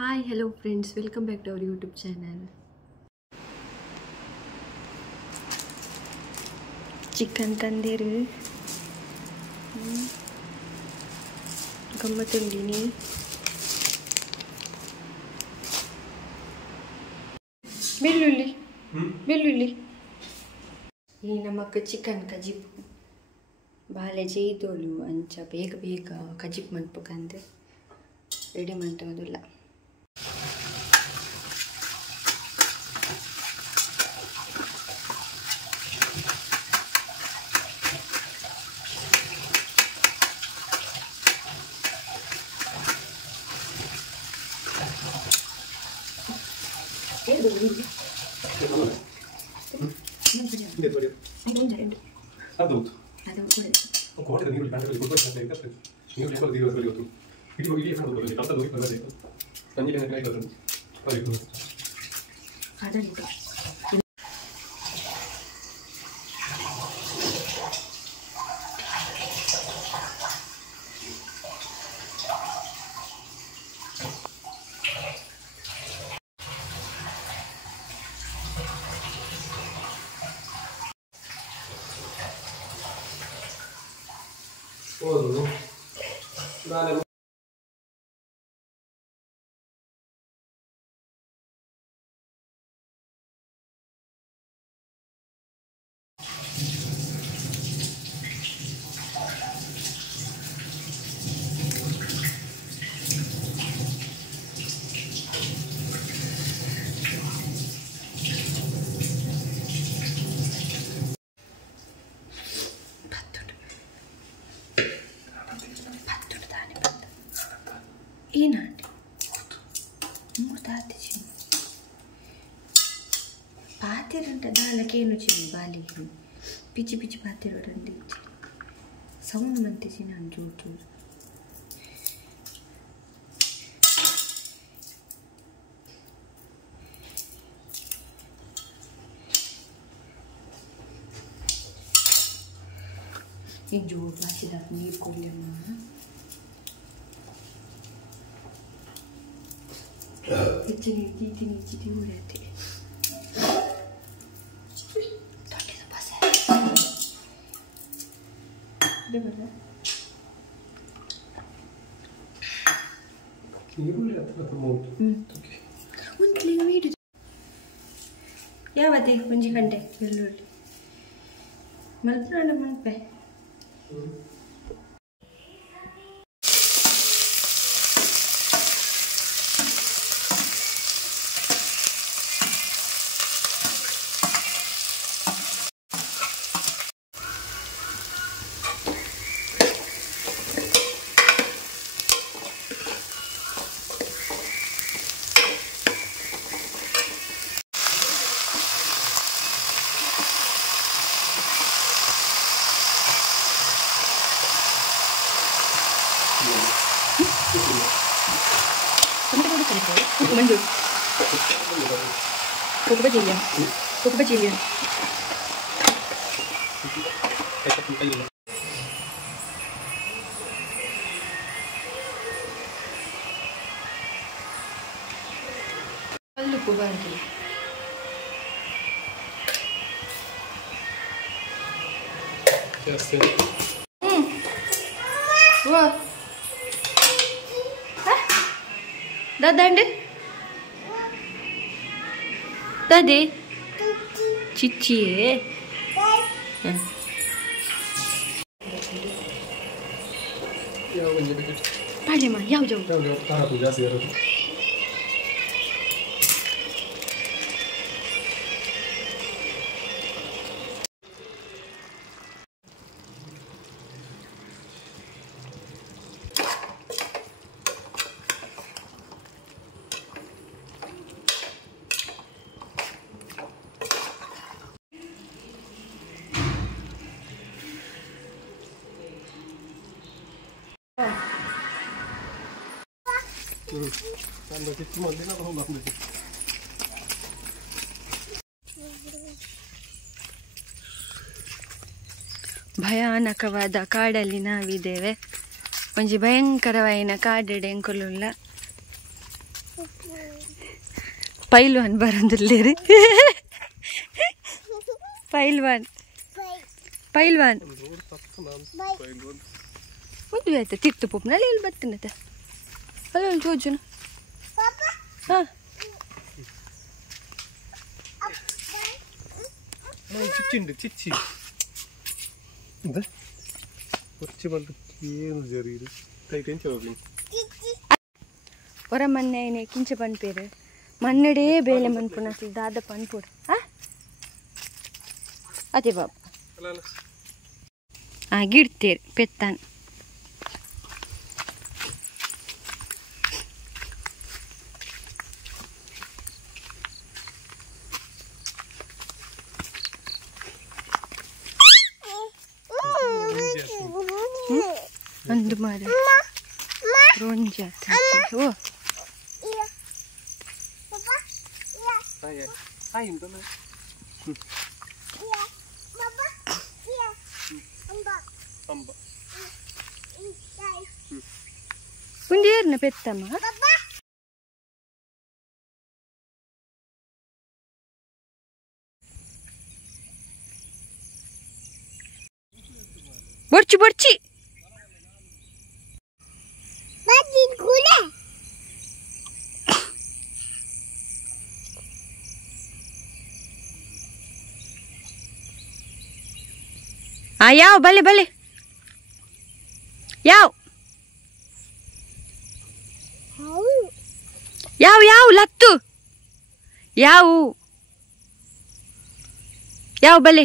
Hi, hello friends, welcome back to our YouTube channel. Chicken tandoori. ಗಮ್ಮತ್ತುಂಡಿನಿ ಬೆಳ್ಳುಳ್ಳಿ ಈ ನಮಕ್ chicken ಕಜಿಪ್ ಬಾಲೆ ಜೈದೋಲು ಅಂಚ ಬೇಗ ಬೇಗ ಕಜಿಪ್ ಮನ್ಪಕಂದ್ರೆ ರೆಡಿ ಮಾಡ್ತೋದಿಲ್ಲ. ಏನಾಂಟಿ ಮೂರ್ತಾತಿಚಿ ಪಾತಿರಂಟ ದಾಲಕೇನು ಚಿನಿ ಬಾಲಿಗೆ ಪಿಚ್ಚಿ ಪಿಚ್ಚಿ ಪಾತಿರೋರಂತೆ ಸೌಂಡ್ ಮಂತಿಸಿ ನಾನು ಜೋರು ಜೋರು ಈ ಜೋರು ಬಾಚಿದಾಗ ನೀರು ಕೊಡ್ಲಮ್ಮ ಹೆಚ್ಚಿನ ಚೀಟಿ ಉಳಿಯತ್ತೆ ತೊಟ್ಟಿದ ಬಸ ಬರ ಒಂದು ವೀಡು ಯಾವತ್ತೆ ಒಂಜಿ ಗಂಟೆ ಬೆಳ್ಳುಳ್ಳಿ ಮಲ್ಪನಾಡ ಮಲ್ಪೆ ಮಂಜು Coco bajillian. Lupa bantu. Wah. Hah? Dadande? Tadi cici Pale mah, jauh. ಭಯಾನಕವಾದ ಕಾಡಲ್ಲಿ ನಾವಿದ್ದೇವೆ. ಒಂಜಿ ಭಯಂಕರವಾಯಿನ ಕಾಡೆಡೆ ಎಂಕೊಲುಲ್ಲ ಪೈಲ್ವಾನ್ ಬರಂದಿಲ್ಲೇರಿ ಪೈಲ್ವಾನ್ ಪೈಲ್ವಾನ್ ಮದುವೆ ಆಯ್ತಾ ತಿರ್ತು ಪುಪ್ನಲ್ಲಿ ಎಲ್ಲಿ ಬರ್ತೀನತ್ತ ಅಲ್ಲೊಂದು ಜೋಜುನ ಹಾಂ ಚಿಚ್ಚಿಂಡು ಚಿಚ್ಚಿ వచ్చి వాళ్ళకి ఏం జరిగింది టైట్ ఏం ఒర మన్నయ్యనే కించ పనిపేరు మన్నడే బేలెం అనుకున్న అసలు దాదా పనిపోడు అదే బాబు గిడ్తేరు పెత్తాను ಒಂದು ಮಾರ ರೋಂಜ ಓ ఉందేర్న పెత్తమ్మ బొర్చి బొర్చి ಯಾವ ಬಲೆ ಬಲೆ ಯಾವ ಯಾವ ಯಾವ ಲತ್ತು ಯಾವ ಯಾವ ಬಲೆ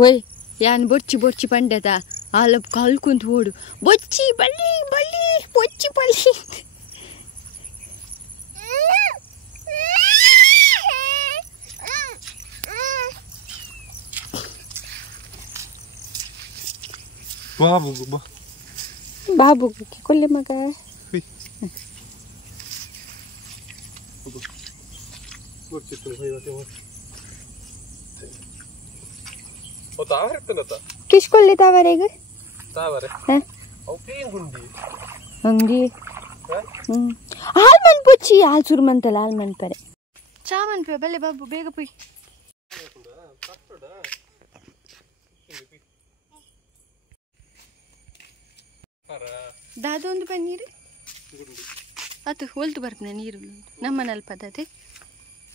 ఓయ్ యాన్ బొచ్చి బొచ్చి పండేత వాళ్ళ కాలుకుంటూ ఓడు బొచ్చి బల్లి బల్లి బొచ్చి బల్లి బాబు బాబు కొల్లె మగ किसकोल्ले तावरे ग तावरे हैं औ पेन गुंडी हंगी हाल मन पुची हाल सुरमंतल हाल मन परे चामन पे बल्ले बाबू बेग पुई दादा ಒಂದು ಪನ್ನೀರು ಅದು ಹೋಲ್ತು ಬರ್ಪನೆ ನೀರು ನಮ್ಮನಲ್ಲಿ ಪದ್ಧತಿ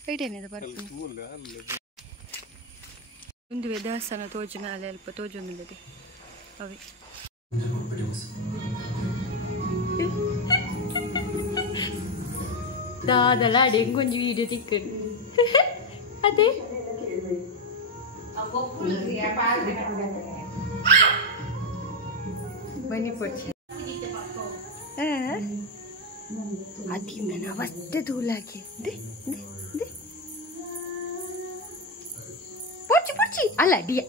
ಐಟೇನಿದೆ ಬರ್ಪನೆ ಒಂದು ದೇವಸ್ಥಾನ ತೋಜನ ಅಲ್ಲಿ ಅಲ್ಪ ತೋಜೊಂದಿಲ್ಲದೆ ಅವೇ ದಾದಲ್ಲ ಹೆಂಗೊಂದು ವೀಡಿಯೋ ತಿಕ್ಕಂಡು ಅದೇ ಬನ್ನಿ ಪೊಚ್ಚ ಅದಿ ನನ್ನ ಅವಸ್ಥೆ ಧೂಲಾಕಿ ಪೊಚ್ಚಿ ಪೊಚ್ಚಿ ಅಲ್ಲ ಡಿಯ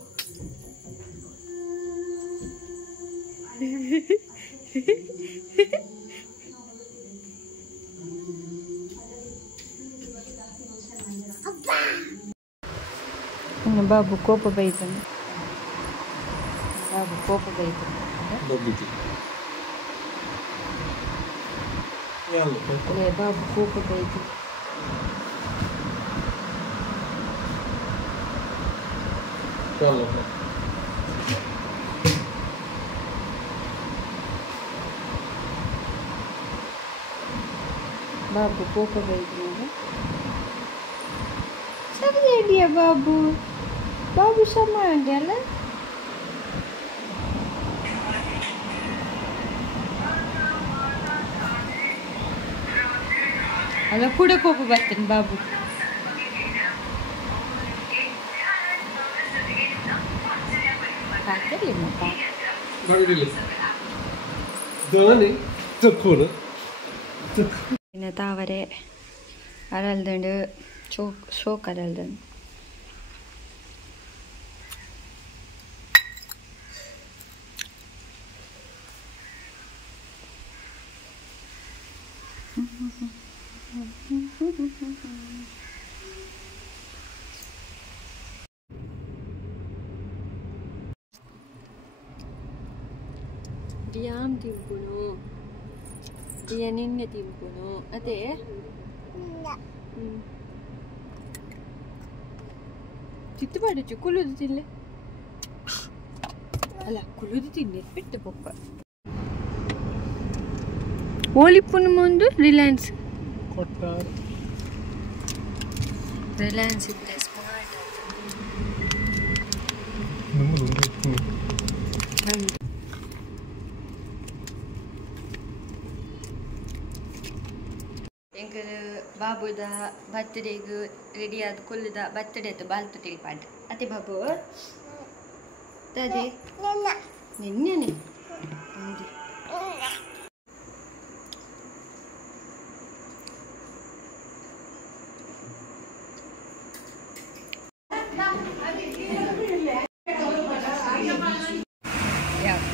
ಬಾಬು ಕೋಪ ಬೈತಾನೆ ಬಾಬು ಕೋಪ ಬೈತಾನೆ ಬಾಬು ಕೋಪ ಬೈತಾನೆ बाबू कोप बैठने सब दे दिया बाबू बाबू सामान डाला अला पुढे कोप बर्तन बाबू पाकले मका गाडीले दोने तकोर Taware ಅರಲ್ದಂಡು ಶೋಕ್ ಅರಲ್ದಂಡು Diam timpunu. Dia ninne timpunu. Ate? Enggak. Citti padu kuludu tille. Ala kuludu tinne pettu poppa. Olipunu mundu Reliance. Kottar. Reliance is smart. ಬಾಬುದ ಬರ್ತ್ಡೇಗೆ ರೆಡಿ ಆದ ಕೊಲ್ಲುದ ಬರ್ತ್ಡೇ ಆಯ್ತು ಬಾಲ್ತು ತಿಳ್ಪಾಡ್ ಅತ್ತೆ ಬಾಬು ಅದೇ ನಿನ್ನೆನೆ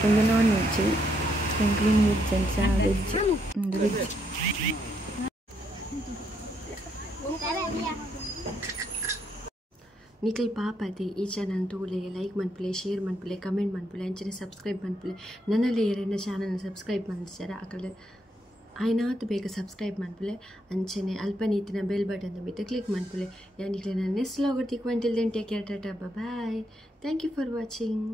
ಒಂದು ನಾನ್ ವೆಜ್ ಕ್ಲೀನ್ ವೆಜ್ ಅಂತ ವೆಜ್ ಒಂದು ವೆಜ್ ನಿಖಿಲ್ ಪಾಪ ಅದೇ ಈ ಚಾನಲ್ ತೋಲೆಗೆ ಲೈಕ್ ಮನ್ಪುಲೆ ಶೇರ್ ಮನ್ಪುಲೆ ಕಮೆಂಟ್ ಮನ್ಪುಲೆ ಅಂಚನೆ ಸಬ್ಸ್ಕ್ರೈಬ್ ಮನ್ಪುಲೆ ನನ್ನಲ್ಲಿ ಎರಡನೇ ಚಾನಲ್ನ ಸಬ್ಸ್ಕ್ರೈಬ್ ಮಾಡ್ತಾರೆ ಆಕಡೆ ಆಯ್ನಾತು ಬೇಗ ಸಬ್ಸ್ಕ್ರೈಬ್ ಮನ್ಪುಲೆ ಅಂಚನೆ ಅಲ್ಪ ನೀತಿನ ಬೆಲ್ ಬಟನ್ ಮಿತ್ತ ಕ್ಲಿಕ್ ಮನ್ಪುಲೆ ಯಾನಿಕ್ಲೆ ನಾನು next vlog take until then take care tata bye thank you for watching